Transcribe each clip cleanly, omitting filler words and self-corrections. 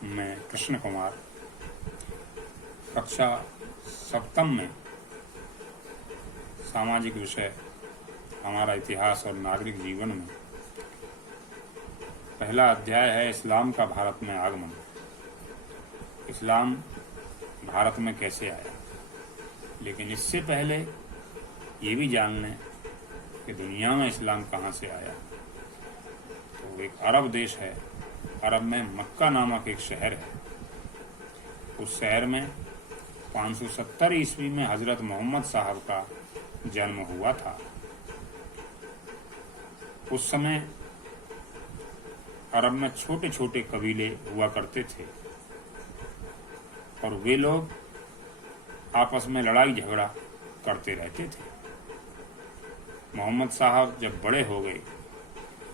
मैं कृष्ण कुमार कक्षा सप्तम में सामाजिक विषय हमारा इतिहास और नागरिक जीवन में पहला अध्याय है इस्लाम का भारत में आगमन। इस्लाम भारत में कैसे आया, लेकिन इससे पहले ये भी जान लें कि दुनिया में इस्लाम कहाँ से आया। तो एक अरब देश है, अरब में मक्का नामक एक शहर है। उस शहर में 570 ईस्वी में हजरत मोहम्मद साहब का जन्म हुआ था। उस समय अरब में छोटे छोटे कबीले हुआ करते थे और वे लोग आपस में लड़ाई झगड़ा करते रहते थे। मोहम्मद साहब जब बड़े हो गए,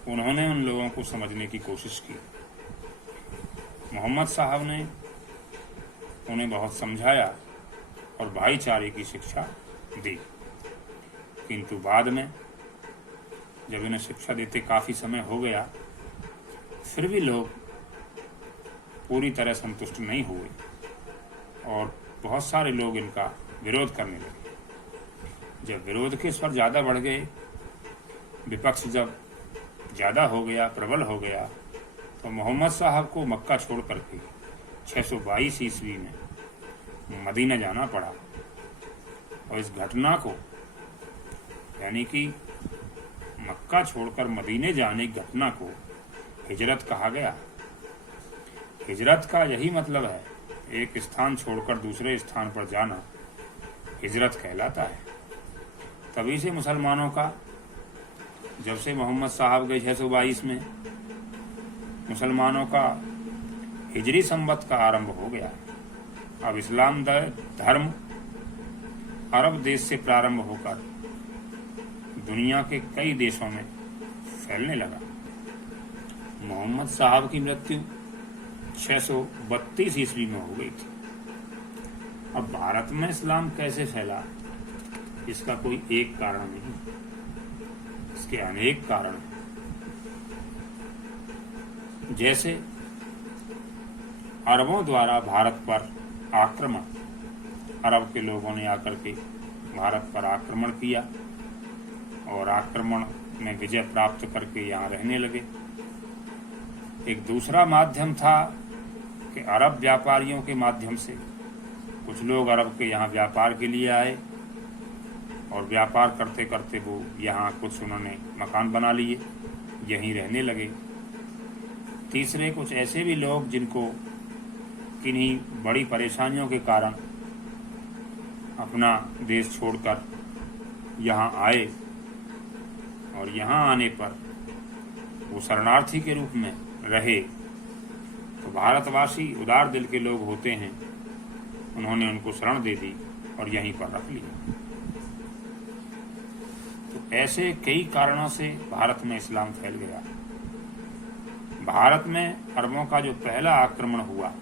उन्होंने उन लोगों को समझने की कोशिश की। मोहम्मद साहब ने उन्हें बहुत समझाया और भाईचारे की शिक्षा दी, किंतु बाद में जब इन्हें शिक्षा देते काफ़ी समय हो गया, फिर भी लोग पूरी तरह संतुष्ट नहीं हुए और बहुत सारे लोग इनका विरोध करने लगे। जब विरोध के स्वर ज़्यादा बढ़ गए, विपक्ष जब ज़्यादा हो गया, प्रबल हो गया, तो मोहम्मद साहब को मक्का छोड़ करके 622 ईस्वी में मदीना जाना पड़ा। और इस घटना को, यानी कि मक्का छोड़कर मदीने जाने की घटना को हिजरत कहा गया। हिजरत का यही मतलब है, एक स्थान छोड़कर दूसरे स्थान पर जाना हिजरत कहलाता है। तभी से मुसलमानों का, जब से मोहम्मद साहब गए 622 में, मुसलमानों का हिजरी संवत का आरंभ हो गया। अब इस्लाम धर्म अरब देश से प्रारंभ होकर दुनिया के कई देशों में फैलने लगा। मोहम्मद साहब की मृत्यु 632 ईस्वी में हो गई थी। अब भारत में इस्लाम कैसे फैला, इसका कोई एक कारण नहीं, इसके अनेक कारण हैं। जैसे अरबों द्वारा भारत पर आक्रमण, अरब के लोगों ने आकर के भारत पर आक्रमण किया और आक्रमण में विजय प्राप्त करके यहाँ रहने लगे। एक दूसरा माध्यम था कि अरब व्यापारियों के माध्यम से कुछ लोग अरब के यहाँ व्यापार के लिए आए और व्यापार करते करते वो यहाँ कुछ उन्होंने मकान बना लिए, यहीं रहने लगे। तीसरे कुछ ऐसे भी लोग जिनको किन्हीं बड़ी परेशानियों के कारण अपना देश छोड़कर यहाँ आए और यहाँ आने पर वो शरणार्थी के रूप में रहे। तो भारतवासी उदार दिल के लोग होते हैं, उन्होंने उनको शरण दे दी और यहीं पर रख लिया। तो ऐसे कई कारणों से भारत में इस्लाम फैल गया। भारत में अरबों का जो पहला आक्रमण हुआ,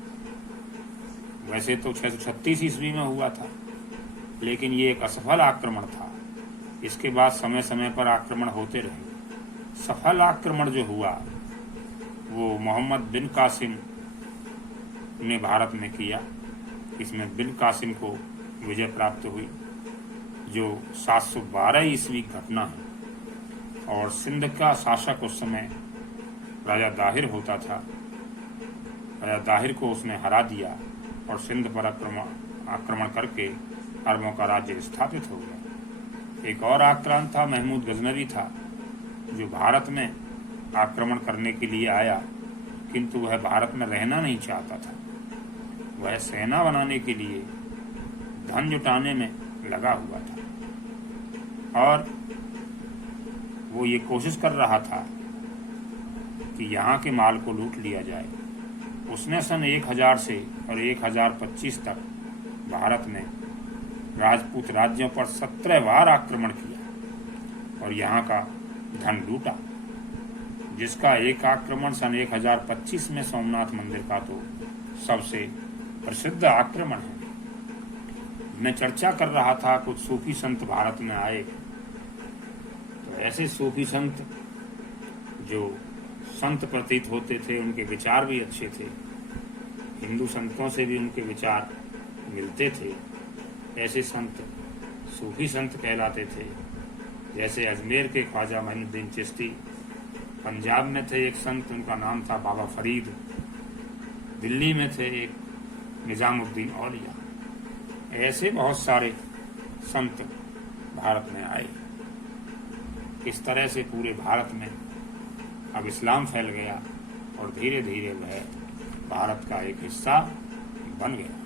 वैसे तो 636 ईस्वी में हुआ था, लेकिन ये एक असफल आक्रमण था। इसके बाद समय समय पर आक्रमण होते रहे। सफल आक्रमण जो हुआ वो मोहम्मद बिन कासिम ने भारत में किया। इसमें बिन कासिम को विजय प्राप्त हुई, जो 712 ईस्वी घटना है। और सिंध का शासक उस समय राजा दाहिर होता था। राजा दाहिर को उसने हरा दिया और सिंध पर आक्रमण करके अरबों का राज्य स्थापित हो गया। एक और आक्रांत था, महमूद गजनवी था, जो भारत में आक्रमण करने के लिए आया, किंतु वह भारत में रहना नहीं चाहता था। वह सेना बनाने के लिए धन जुटाने में लगा हुआ था और वो ये कोशिश कर रहा था कि यहाँ के माल को लूट लिया जाए। उसने सन 1000 से और 1025 तक भारत में राजपूत राज्यों पर 17 बार आक्रमण किया और यहाँ का धन लूटा, जिसका एक आक्रमण सन 1025 में सोमनाथ मंदिर का तो सबसे प्रसिद्ध आक्रमण है। मैं चर्चा कर रहा था, कुछ सूफी संत भारत में आए, तो ऐसे सूफी संत जो संत प्रतीत होते थे, उनके विचार भी अच्छे थे, हिंदू संतों से भी उनके विचार मिलते थे। ऐसे संत सूफी संत कहलाते थे। जैसे अजमेर के ख्वाजा मोइनुद्दीन चिश्ती, पंजाब में थे एक संत, उनका नाम था बाबा फरीद, दिल्ली में थे एक निजामुद्दीन औलिया। ऐसे बहुत सारे संत भारत में आए। इस तरह से पूरे भारत में अब इस्लाम फैल गया और धीरे धीरे वह भारत का एक हिस्सा बन गया।